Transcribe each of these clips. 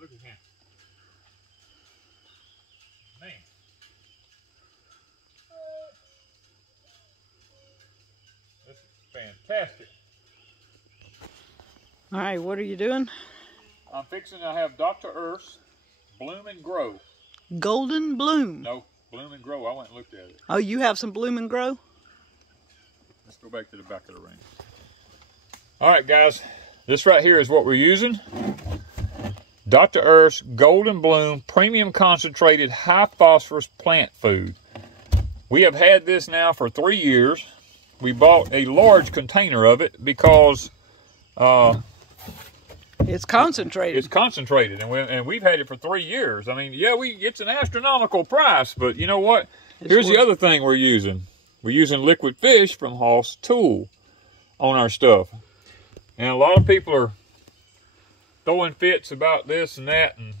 Look at him. Man. This is fantastic. All right, what are you doing? I'm fixing to have Dr. Earth's Bloom and Grow. Golden Bloom. No, Bloom and Grow. I went and looked at it. Oh, you have some Bloom and Grow? Let's go back to the back of the ring. All right, guys. This right here is what we're using. Dr. Earth's Golden Bloom Premium Concentrated High Phosphorus Plant Food. We have had this now for 3 years. We bought a large container of it because it's concentrated. It's concentrated, and we've had it for 3 years. I mean, yeah, it's an astronomical price, but you know what? Here's the other thing we're using. We're using liquid fish from Hoss Tool on our stuff. And a lot of people are throwing fits about this and that, and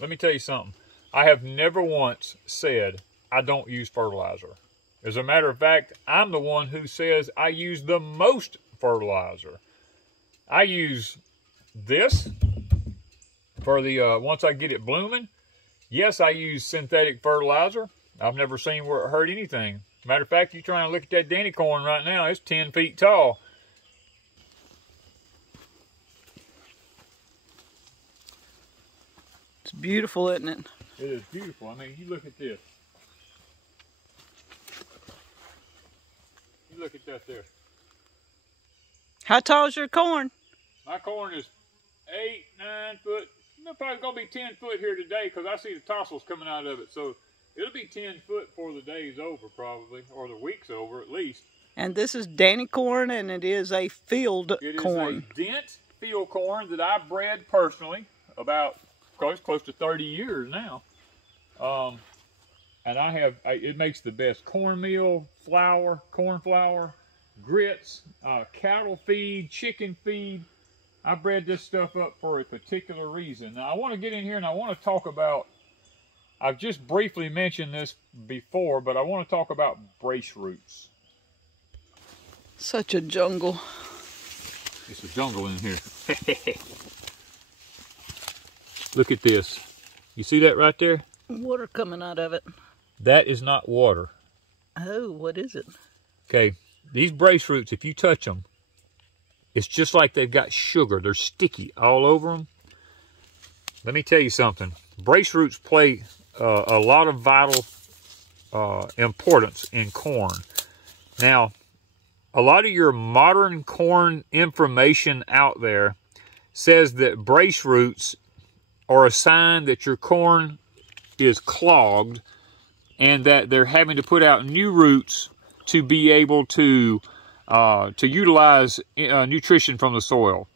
let me tell you something. I have never once said I don't use fertilizer. As a matter of fact, I'm the one who says I use the most fertilizer. I use this for the, once I get it blooming. Yes, I use synthetic fertilizer. I've never seen where it hurt anything. Matter of fact, you're trying to look at that Danny corn right now. It's 10 feet tall. It's beautiful, isn't it? It is beautiful. I mean, you look at this. You look at that there. How tall is your corn? My corn is 8, 9 foot. It's probably going to be 10 foot here today because I see the tassels coming out of it. So it'll be 10 foot before the day's over probably, or the week's over at least. And this is Danny corn, and it is a field corn. It is a dent field corn that I bred personally about close to 30 years now. And it makes the best cornmeal, flour, corn flour, grits, cattle feed, chicken feed. I bred this stuff up for a particular reason. Now I want to get in here and I want to talk about, I've just briefly mentioned this before, but I want to talk about brace roots. Such a jungle. It's a jungle in here. Look at this. You see that right there? Water coming out of it. That is not water. Oh, what is it? Okay, these brace roots, if you touch them, it's just like they've got sugar. They're sticky all over them. Let me tell you something. Brace roots play a lot of vital importance in corn. Now, a lot of your modern corn information out there says that brace roots are a sign that your corn is clogged and that they're having to put out new roots to be able to utilize nutrition from the soil.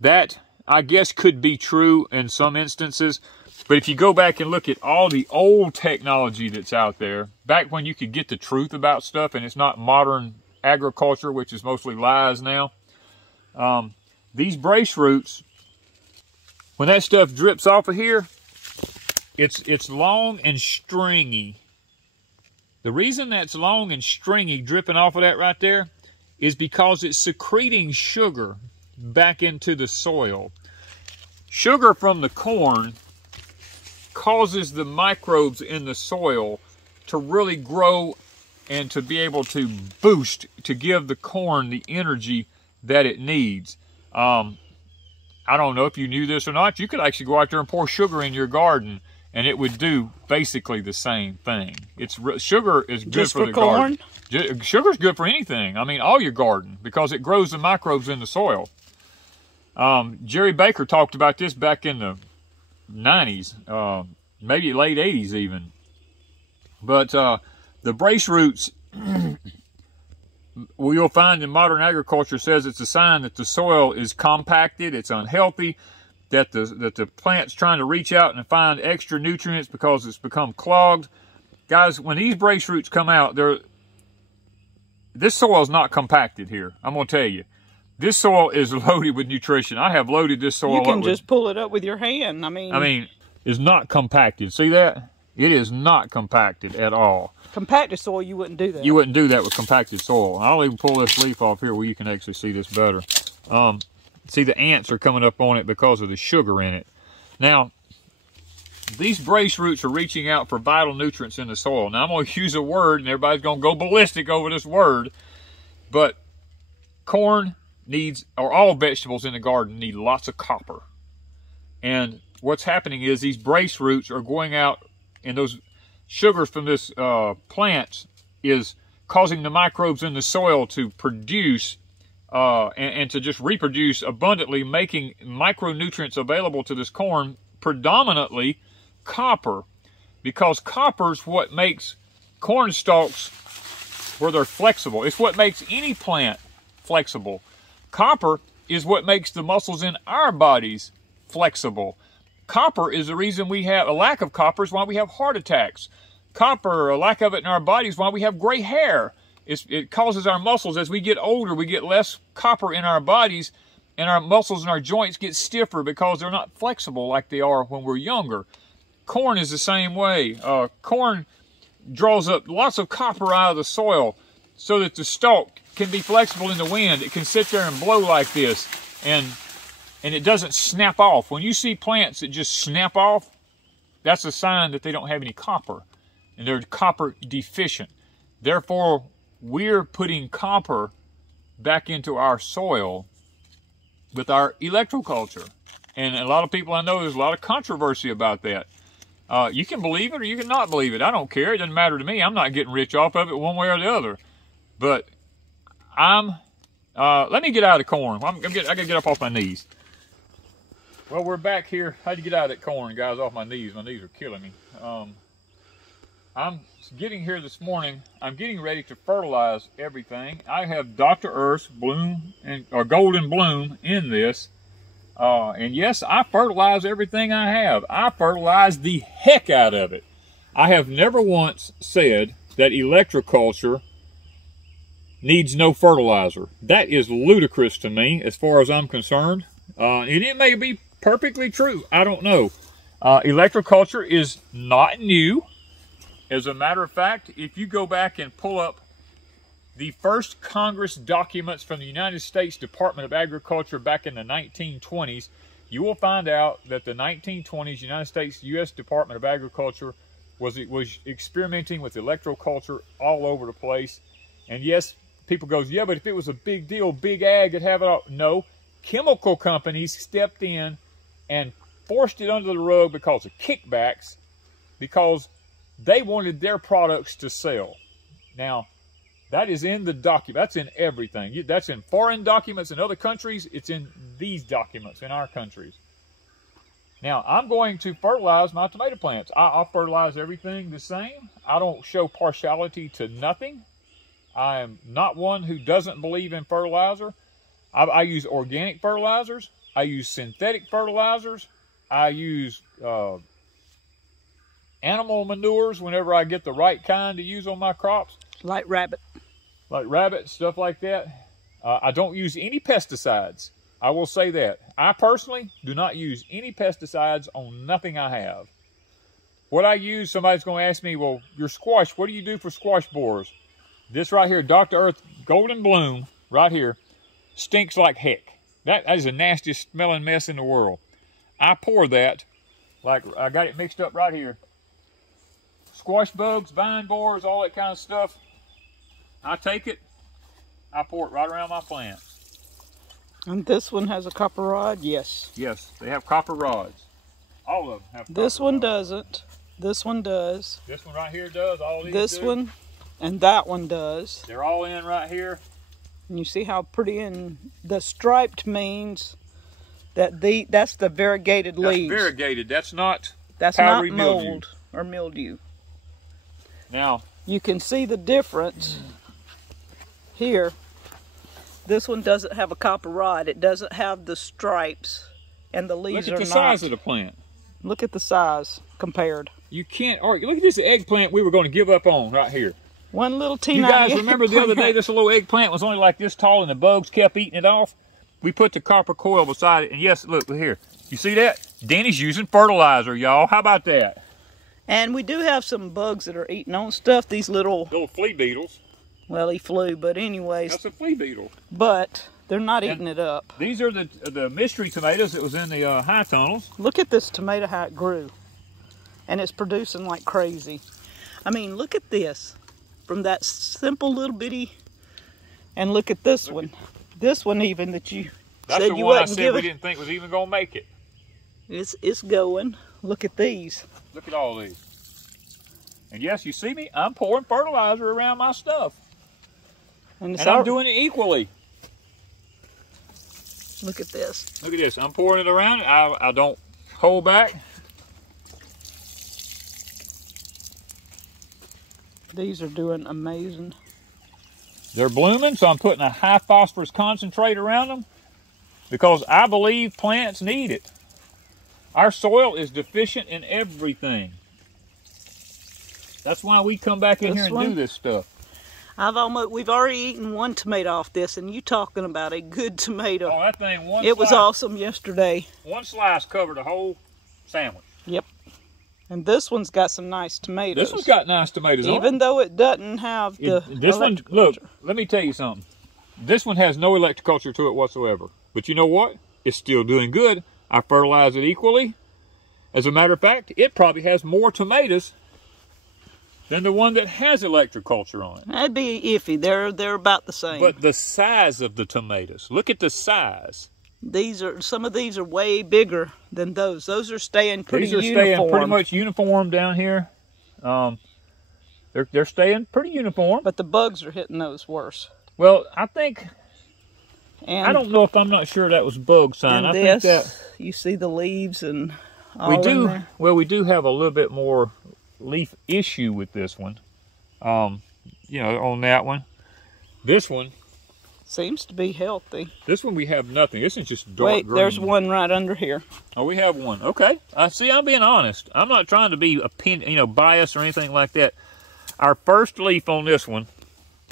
That, I guess, could be true in some instances. But if you go back and look at all the old technology that's out there, back when you could get the truth about stuff and it's not modern agriculture, which is mostly lies now, these brace roots, when that stuff drips off of here, it's long and stringy. The reason that's long and stringy dripping off of that right there is because it's secreting sugar back into the soil. Sugar from the corn causes the microbes in the soil to really grow and to be able to boost, to give the corn the energy that it needs. I don't know if you knew this or not. You could actually go out there and pour sugar in your garden and it would do basically the same thing. Sugar is good for the garden. Sugar's good for anything. I mean, all your garden, because it grows the microbes in the soil. Jerry Baker talked about this back in the 90s, maybe late 80s even. But the brace roots, you'll find in modern agriculture says it's a sign that the soil is compacted, it's unhealthy, that the plant's trying to reach out and find extra nutrients because it's become clogged. Guys, when these brace roots come out, this soil is not compacted here. I'm going to tell you. This soil is loaded with nutrition. I have loaded this soil up. You can just pull it up with your hand. I mean, it's not compacted. See that? It is not compacted at all. Compacted soil, you wouldn't do that. You wouldn't do that with compacted soil. I'll even pull this leaf off here where you can actually see this better. See, the ants are coming up on it because of the sugar in it. Now, these brace roots are reaching out for vital nutrients in the soil. Now, I'm going to use a word, and everybody's going to go ballistic over this word, but corn needs, or all vegetables in the garden need lots of copper. And what's happening is these brace roots are going out, and those sugars from this plant is causing the microbes in the soil to produce and to just reproduce abundantly, making micronutrients available to this corn, predominantly copper, because copper is what makes corn stalks where they're flexible. It's what makes any plant flexible. Copper is what makes the muscles in our bodies flexible. Copper is the reason we have a lack of copper is why we have heart attacks. Copper, a lack of it in our bodies, why we have gray hair. It causes our muscles, as we get older, we get less copper in our bodies, and our muscles and our joints get stiffer because they're not flexible like they are when we're younger. Corn is the same way. Corn draws up lots of copper out of the soil so that the stalk can be flexible in the wind. It can sit there and blow like this, and it doesn't snap off. When you see plants that just snap off, that's a sign that they don't have any copper, and they're copper deficient. Therefore, we're putting copper back into our soil with our electroculture. And a lot of people, I know there's a lot of controversy about that. You can believe it or you can not believe it. I don't care. It doesn't matter to me. I'm not getting rich off of it one way or the other. But let me get out of the corn. I gotta get up off my knees. Well, we're back here. How'd you get out of that corn, guys, off my knees? My knees are killing me. I'm getting here this morning. I'm getting ready to fertilize everything. I have Dr. Earth's Bloom or Golden Bloom in this. And yes, I fertilize everything I have. I fertilize the heck out of it. I have never once said that electroculture needs no fertilizer. That is ludicrous to me as far as I'm concerned. And it may be perfectly true. I don't know. Electroculture is not new. As a matter of fact, if you go back and pull up the first Congress documents from the United States Department of Agriculture back in the 1920s, you will find out that the 1920s United States U.S. Department of Agriculture was experimenting with electroculture all over the place. And yes, people goes, yeah, but if it was a big deal, big ag would have it all. No, chemical companies stepped in and forced it under the rug because of kickbacks, because they wanted their products to sell. Now, that is in the document. That's in everything. That's in foreign documents in other countries. It's in these documents in our countries. Now, I'm going to fertilize my tomato plants. I'll fertilize everything the same. I don't show partiality to nothing. I am not one who doesn't believe in fertilizer. I use organic fertilizers. I use synthetic fertilizers. I use animal manures whenever I get the right kind to use on my crops. Like rabbit. Like rabbit, stuff like that. I don't use any pesticides. I will say that. I personally do not use any pesticides on nothing I have. What I use, somebody's going to ask me, well, your squash, what do you do for squash borers? This right here, Dr. Earth Golden Bloom, right here, stinks like heck. That is the nastiest smelling mess in the world. I pour that, like I got it mixed up right here. Squash bugs, vine borers, all that kind of stuff. I take it, I pour it right around my plant. And this one has a copper rod? Yes. Yes, they have copper rods. All of them have copper This one rods. doesn't. This one does. This one right here does. All these This do. one and that one does. They're all in right here. And you see how pretty, and the striped means that that's the variegated leaves. That's variegated. That's not not mildew. mold or mildew. Now, You can see the difference here. This one doesn't have a copper rod. It doesn't have the stripes, and the leaves look are at the not. size of the plant. Look at the size compared. You can't argue. Look at this eggplant we were going to give up on right here. One little teeny. You guys remember the other day this little eggplant was only like this tall and the bugs kept eating it off? We put the copper coil beside it, and yes, look here. You see that? Danny's using fertilizer, y'all. How about that? And we do have some bugs that are eating on stuff. These little Little flea beetles. Well, he flew, but anyways. That's a flea beetle. But they're not eating it up. These are the mystery tomatoes that was in the high tunnels. Look at this tomato, how it grew. And it's producing like crazy. I mean, look at this. From that simple little bitty, and look at this one. This one even that you That's said the you one I wouldn't said give we it. didn't think was even going to make it. It's going. Look at these. Look at all these. And yes, you see me, I'm pouring fertilizer around my stuff. And I'm doing it equally. Look at this. Look at this. I'm pouring it around. I don't hold back. These are doing amazing. They're blooming, so I'm putting a high phosphorus concentrate around them because I believe plants need it. Our soil is deficient in everything. That's why we come back in here and do this stuff. We've already eaten one tomato off this, and you talking about a good tomato. Oh, that thing, it was awesome yesterday. One slice covered a whole sandwich. Yep. And this one's got some nice tomatoes. This one's got nice tomatoes on it. Even though it doesn't have the this one, look, let me tell you something. This one has no electroculture to it whatsoever. But you know what? It's still doing good. I fertilize it equally. As a matter of fact, it probably has more tomatoes than the one that has electroculture on it. That'd be iffy. They're about the same. But the size of the tomatoes. Look at the size. Some of these are way bigger than those. Those are staying pretty uniform. These are staying pretty much uniform down here. They're staying pretty uniform. But the bugs are hitting those worse. Well, I think, and I don't know if I'm not sure that was bug sign. I think that you see the leaves and all we do. in there. Well, we do have a little bit more leaf issue with this one. You know, on that one. This one seems to be healthy. This one we have nothing. This is just dark green. There's one right under here. Oh, we have one. Okay. I see. I'm being honest. I'm not trying to be biased or anything like that. Our first leaf on this one,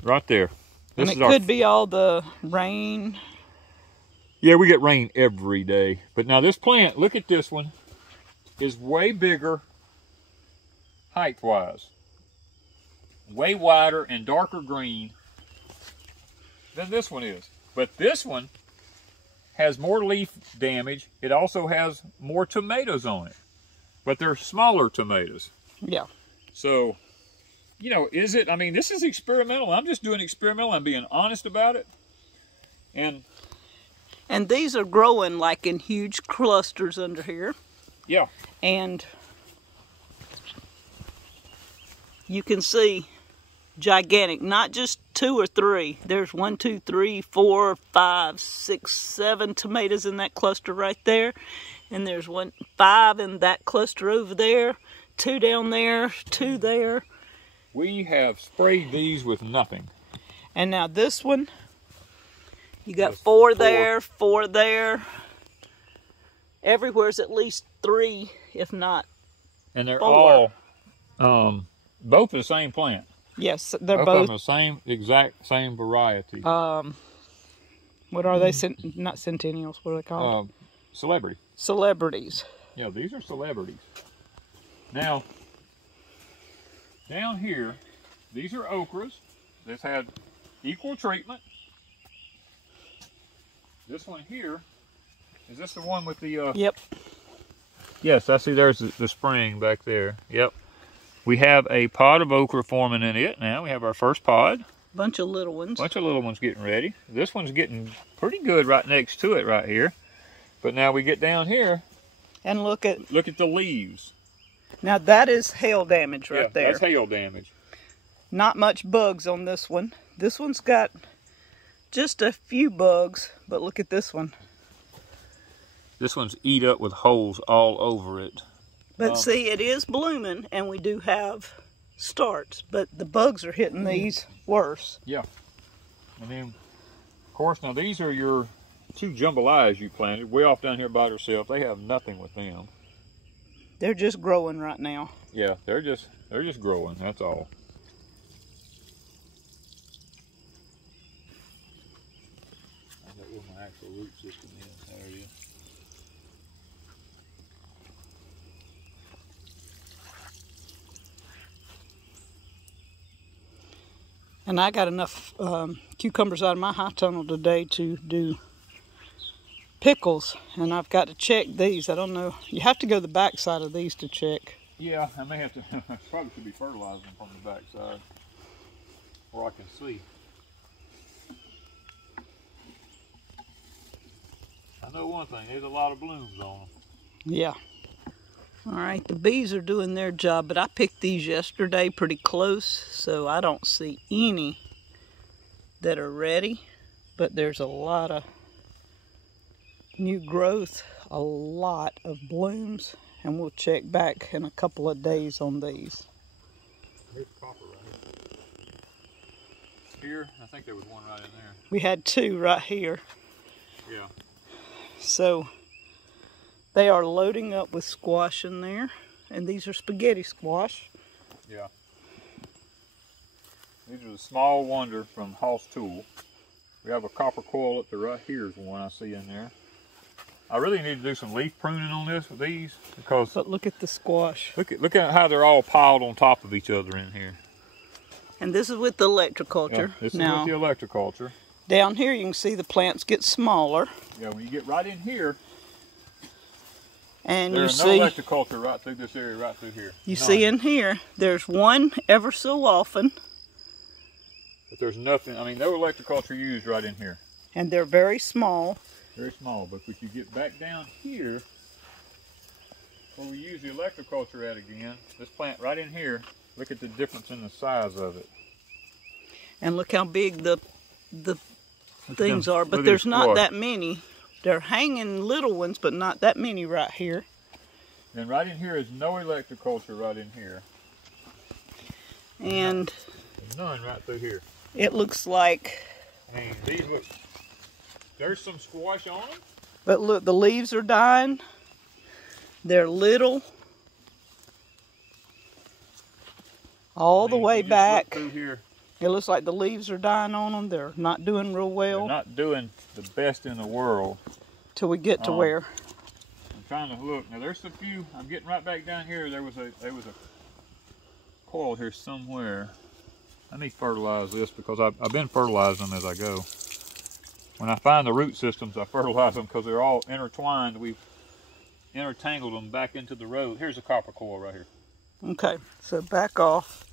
right there. And it could be all the rain. Yeah, we get rain every day. But now this plant, look at this one, is way bigger height-wise. Way wider and darker green than this one is. But this one has more leaf damage. It also has more tomatoes on it. But they're smaller tomatoes. Yeah. So, you know, I mean, this is experimental. I'm just doing experimental. I'm being honest about it. And these are growing like in huge clusters under here. Yeah. And you can see gigantic, not just 2 or 3. There's 1, 2, 3, 4, 5, 6, 7 tomatoes in that cluster right there. And there's 5 in that cluster over there, 2 down there, 2 there. We have sprayed these with nothing. And now this one, you got 4 there, 4 there. Everywhere's at least 3, if not 4. And they're all both the same plant. Yes, they're both of them the exact same variety. What are they? Not centennials. What are they called? Celebrity. Celebrities. Yeah, these are celebrities. Now, down here, these are okras. This had equal treatment. This one here, is this the one with the... Yep. Yes, I see there's the spring back there. Yep. We have a pod of okra forming in it now. We have our first pod. Bunch of little ones. Bunch of little ones getting ready. This one's getting pretty good right next to it right here. But now we get down here. And look at the leaves. Now that is hail damage right there. That's hail damage. Not much bugs on this one. This one's got just a few bugs, but look at this one. This one's eat up with holes all over it. But see, it is blooming, and we do have starts, but the bugs are hitting these worse. Yeah. And then, of course, now these are your 2 jambalayas you planted way off down here by themselves. They have nothing with them. They're just growing right now. Yeah, they're just growing, that's all. I got where my actual root system is. There it is. And I got enough cucumbers out of my high tunnel today to do pickles, and I've got to check these. I don't know. You have to go the back side of these to check. Yeah, I may have to. Probably should be fertilizing from the back side, where I can see. I know one thing. There's a lot of blooms on them. Yeah. All right, the bees are doing their job, but I picked these yesterday pretty close, so I don't see any that are ready. But there's a lot of new growth, a lot of blooms, and we'll check back in a couple of days on these. Here's copper right here. Here, I think there was one right in there. We had two right here. Yeah. So they are loading up with squash in there, and these are spaghetti squash. Yeah. These are the Small Wonder from Hoss Tool. We have a copper coil up to right here is one I see in there. I really need to do some leaf pruning on this with these because But look at the squash. look at how they're all piled on top of each other in here. And this is with the electroculture. Yeah, this is now, with the electroculture. down here you can see the plants get smaller. Yeah, when you get right in here, And you there's no see, electroculture right through this area, right through here. you None. see in here, there's one ever so often, But there's nothing, I mean, no electroculture used right in here. and they're very small. Very small, but if you get back down here, where we use the electroculture at again, this plant right in here, look at the difference in the size of it. And look how big the things them. are, Look but at there's this not squash. that many. They're hanging little ones, but not that many right here. And right in here is no electroculture right in here. And There's none right through here. it looks like, I mean, these look, there's some squash on them. but look, the leaves are dying. They're little. All the way You just look back. through here. It looks like the leaves are dying on them. They're not doing real They're well not doing the best in the world. till we get to where. I'm trying to look. Now there's a few. I'm getting right back down here. There was a coil here somewhere. I need to fertilize this because I've been fertilizing them as I go. When I find the root systems, I fertilize them because they're all intertwined. We've intertangled them back into the road. Here's a copper coil right here. Okay, so back off.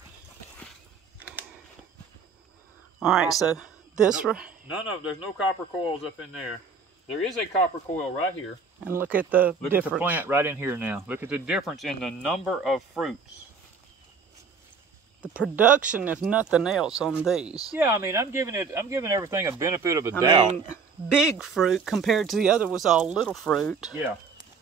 All right, so this, There's no copper coils up in there. There is a copper coil right here. and look at the Look difference. at the plant right in here now. Look at the difference in the number of fruits. The production, if nothing else, on these. Yeah, I mean, I'm giving everything a benefit of a I doubt. mean, big fruit compared to the other was all little fruit. Yeah.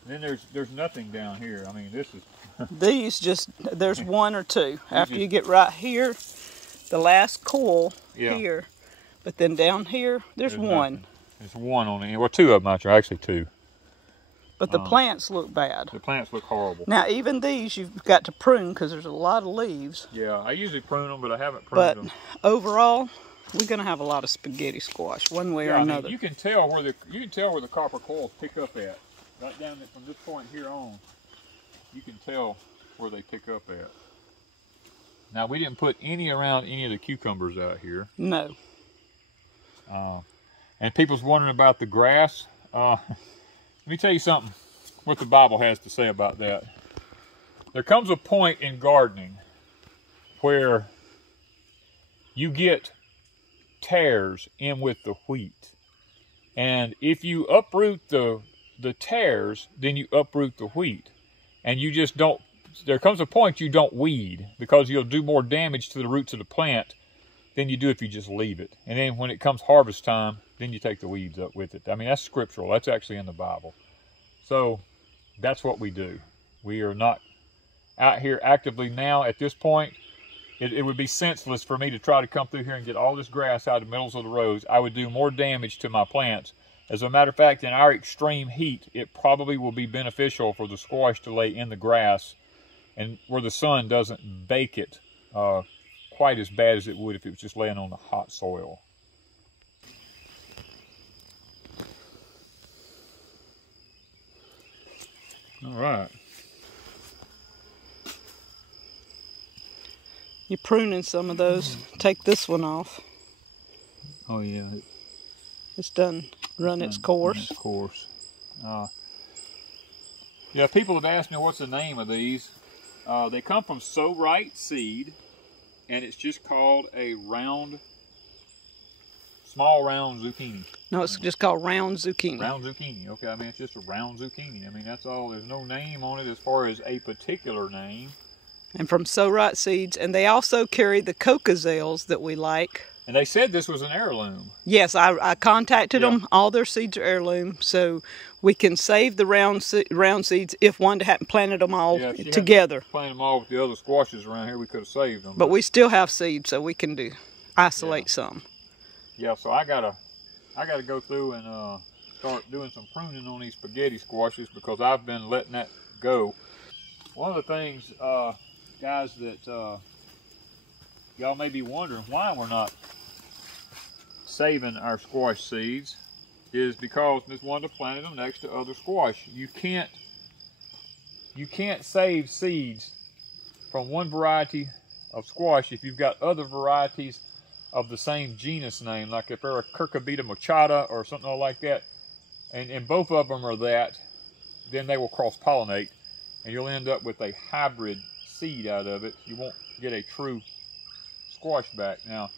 Then there's nothing down here. I mean, this is These just, there's one or two. After you get right here, the last coil here. But then down here, there's one. nothing. There's one on it. Well, two of them actually two. But the plants look bad. The plants look horrible. Now, even these you've got to prune because there's a lot of leaves. Yeah, I usually prune them, but I haven't pruned But them. overall, we're going to have a lot of spaghetti squash, one way or I mean, another. you can tell where the copper coils pick up at. Right down from this point here on, you can tell where they pick up at. Now, we didn't put any around any of the cucumbers out here. No. And people's wondering about the grass. Let me tell you something, what the Bible has to say about that. There comes a point in gardening where you get tares in with the wheat. And if you uproot the tares, then you uproot the wheat. And you just don't, there comes a point you don't weed because you'll do more damage to the roots of the plant than you do if you just leave it. And then when it comes harvest time, then you take the weeds up with it. I mean, that's scriptural. That's actually in the Bible. So that's what we do. We are not out here actively now at this point. It would be senseless for me to try to come through here and get all this grass out of the middles of the roads. I would do more damage to my plants. As a matter of fact, in our extreme heat, it probably will be beneficial for the squash to lay in the grass and where the sun doesn't bake it quite as bad as it would if it was just laying on the hot soil. All right. You're pruning some of those. Take this one off. Oh yeah. It's done run its course. Yeah, people have asked me what's the name of these. They come from So Right Seed, and it's just called a small round zucchini. No, it's just called round zucchini. Round zucchini. Okay, I mean it's just a round zucchini. I mean that's all. There's no name on it as far as a particular name. And from So Right Seeds, and they also carry the Cocozelles that we like. And they said this was an heirloom. Yes, I contacted them. All their seeds are heirloom, so we can save the round seeds if one hadn't planted them all together. Planted them all with the other squashes around here, we could have saved them. But we still have seeds, so we can isolate some. Yeah, so I gotta go through and start doing some pruning on these spaghetti squashes because I've been letting that go. One of the things, guys, that y'all may be wondering why we're not saving our squash seeds is because Miss Wanda planted them next to other squash. You can't save seeds from one variety of squash if you've got other varieties of the same genus name, like if they're a Cucurbita machata or something like that, and both of them are that, then they will cross-pollinate, and you'll end up with a hybrid seed out of it. You won't get a true squash back. Now,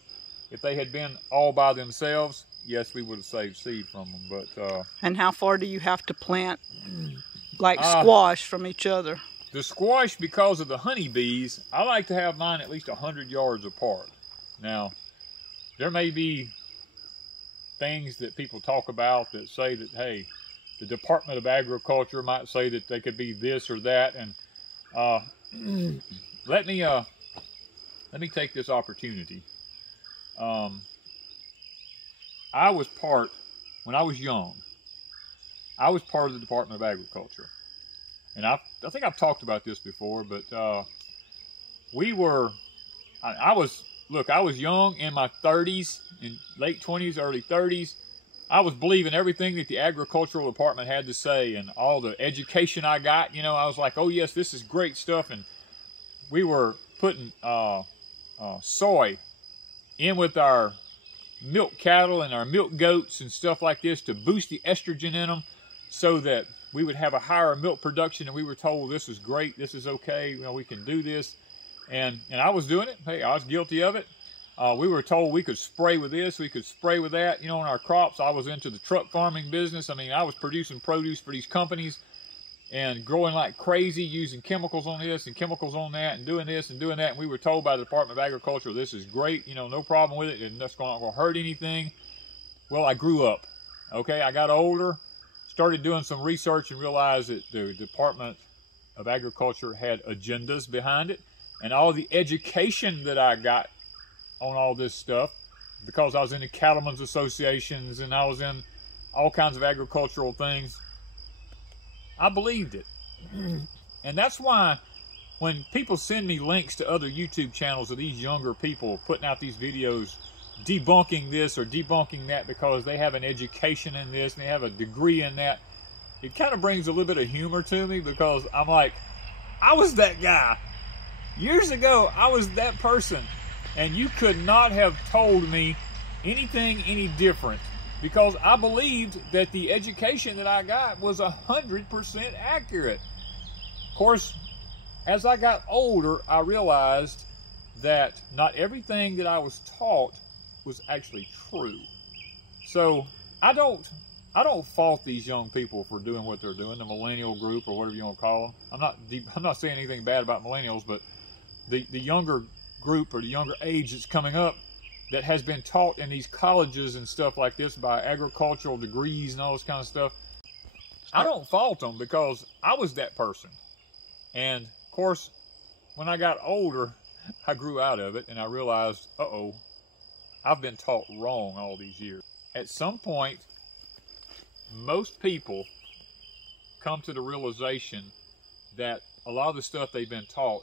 if they had been all by themselves, yes, we would have saved seed from them. But and how far do you have to plant, like squash, from each other? The squash, because of the honeybees, I like to have mine at least 100 yards apart. Now, there may be things that people talk about that say that, hey, the Department of Agriculture might say that they could be this or that, and let me take this opportunity. When I was young, I was part of the Department of Agriculture. And I think I've talked about this before, but I was young, in my 30s, in late 20s, early 30s. I was believing everything that the agricultural department had to say, and all the education I got, you know, I was like, oh yes, this is great stuff. And we were putting soy in with our milk cattle and our milk goats and stuff like this to boost the estrogen in them so that we would have a higher milk production. And we were told this is great, this is okay, you know, we can do this. And I was doing it. Hey, I was guilty of it. We were told we could spray with this, we could spray with that, you know, on our crops. I was into the truck farming business. I mean, I was producing produce for these companies and growing like crazy, using chemicals on this and chemicals on that and doing this and doing that. And we were told by the Department of Agriculture, this is great, you know, no problem with it, and that's not going to hurt anything. Well, I grew up, okay? I got older, started doing some research and realized that the Department of Agriculture had agendas behind it. And all the education that I got on all this stuff, because I was in the cattlemen's associations and I was in all kinds of agricultural things, I believed it. And that's why when people send me links to other YouTube channels of these younger people putting out these videos debunking this or debunking that because they have an education in this and they have a degree in that, it kind of brings a little bit of humor to me, because I'm like, I was that guy. Years ago, I was that person. And you could not have told me anything any different, because I believed that the education that I got was 100% accurate. Of course, as I got older, I realized that not everything that I was taught was actually true. So I don't fault these young people for doing what they're doing, the millennial group or whatever you want to call them. I'm not saying anything bad about millennials, but the younger group or the younger age that's coming up that has been taught in these colleges and stuff like this by agricultural degrees and all this kind of stuff, I don't fault them, because I was that person. And of course, when I got older, I grew out of it and I realized, uh-oh, I've been taught wrong all these years. At some point, most people come to the realization that a lot of the stuff they've been taught,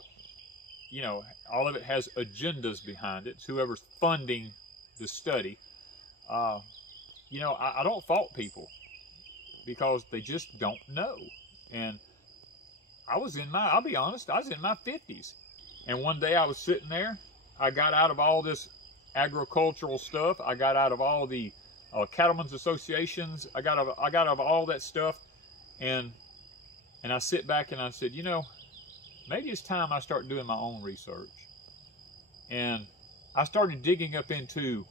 you know, all of it has agendas behind it. It's whoever's funding the study. You know, I don't fault people, because they just don't know. And I'll be honest, I was in my 50s. And one day I was sitting there I got out of all this agricultural stuff. I got out of all the cattlemen's associations. I got out of all that stuff, and I sit back and I said, you know, maybe it's time I start doing my own research. And I started digging up into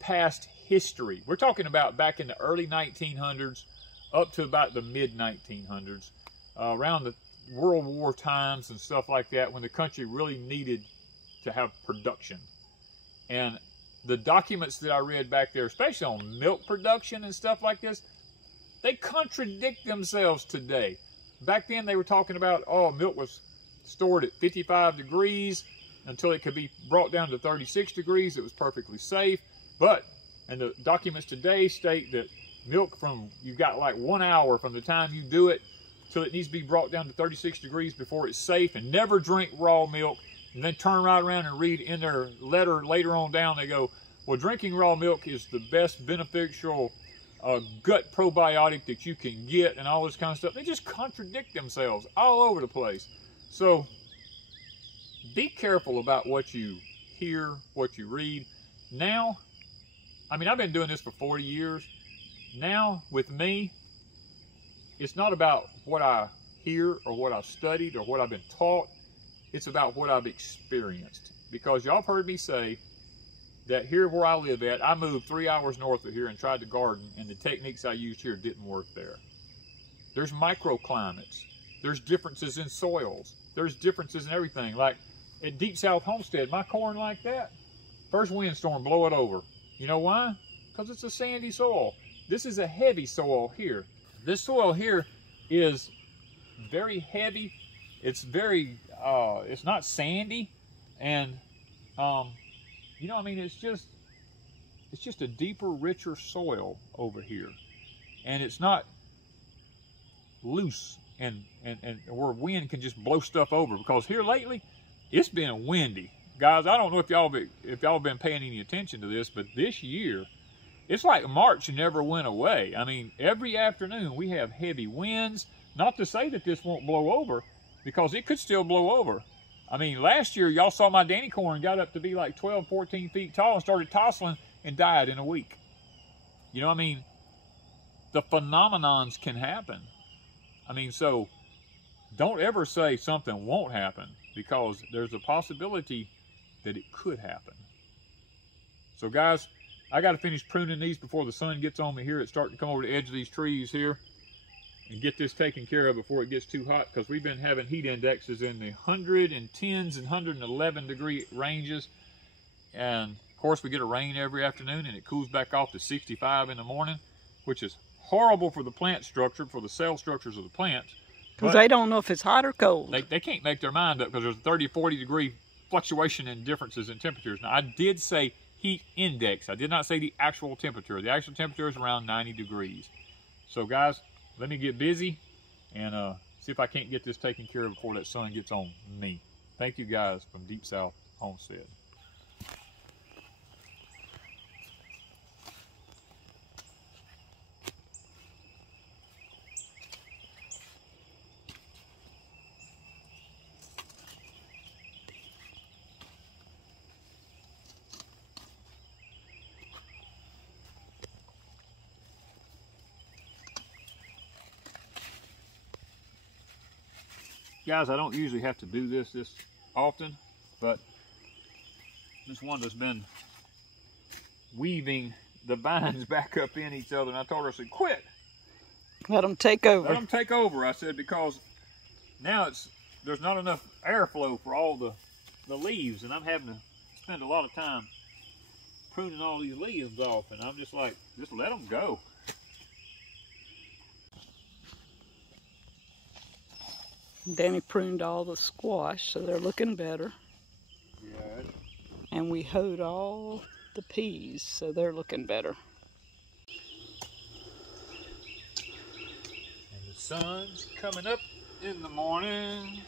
past history. We're talking about back in the early 1900s up to about the mid 1900s, around the World War times and stuff like that, when the country really needed to have production. And the documents that I read back there, especially on milk production and stuff like this, they contradict themselves today. Back then they were talking about, oh, milk was stored at 55 degrees until it could be brought down to 36 degrees. It was perfectly safe. But, and the documents today state that milk you've got like 1 hour from the time you do it till it needs to be brought down to 36 degrees before it's safe, and never drink raw milk. And then turn right around and read in their letter later on down, they go, well, drinking raw milk is the best beneficial gut probiotic that you can get, and all this kind of stuff. They just contradict themselves all over the place. So be careful about what you hear, what you read. Now, I mean, I've been doing this for 40 years. Now, with me, it's not about what I hear or what I've studied or what I've been taught. It's about what I've experienced. Because y'all have heard me say that here where I live at, I moved 3 hours north of here and tried to garden, and the techniques I used here didn't work there. There's microclimates. There's differences in soils. There's differences in everything. Like at Deep South Homestead, my corn like that, first windstorm, blow it over. You know why? Because it's a sandy soil. This is a heavy soil here. This soil here is very heavy. It's very, it's not sandy. And, you know, I mean, it's just a deeper, richer soil over here. And it's not loose and where wind can just blow stuff over. Because here lately, it's been windy. Guys, I don't know if y'all been paying any attention to this, but this year, it's like March never went away. I mean, every afternoon we have heavy winds. Not to say that this won't blow over, because it could still blow over. I mean, last year, y'all saw my Danny corn got up to be like 12, 14 feet tall and started tossing and died in a week. You know what I mean? The phenomenons can happen. I mean, so don't ever say something won't happen, because there's a possibility that it could happen. So guys, I got to finish pruning these before the sun gets on me here. It's starting to come over the edge of these trees here, and get this taken care of before it gets too hot, because we've been having heat indexes in the 110s and 111 degree ranges. And of course we get a rain every afternoon, and it cools back off to 65 in the morning, which is horrible for the plant structure, for the cell structures of the plants. Because they don't know if it's hot or cold. They can't make their mind up, because there's a 30, 40 degree fluctuation in differences in temperatures. Now, I did say heat index. I did not say the actual temperature. The actual temperature is around 90 degrees. So guys, let me get busy and see if I can't get this taken care of before that sun gets on me. Thank you guys from Deep South Homestead. Guys, I don't usually have to do this often, but this one has been weaving the vines back up in each other, and I told her, I said, quit. Let them take over. Let them take over, I said, because now there's not enough airflow for all the leaves, and I'm having to spend a lot of time pruning all these leaves off, and I'm just like, just let them go. Danny pruned all the squash, so they're looking better. Good. And we hoed all the peas, so they're looking better. And the sun's coming up in the morning.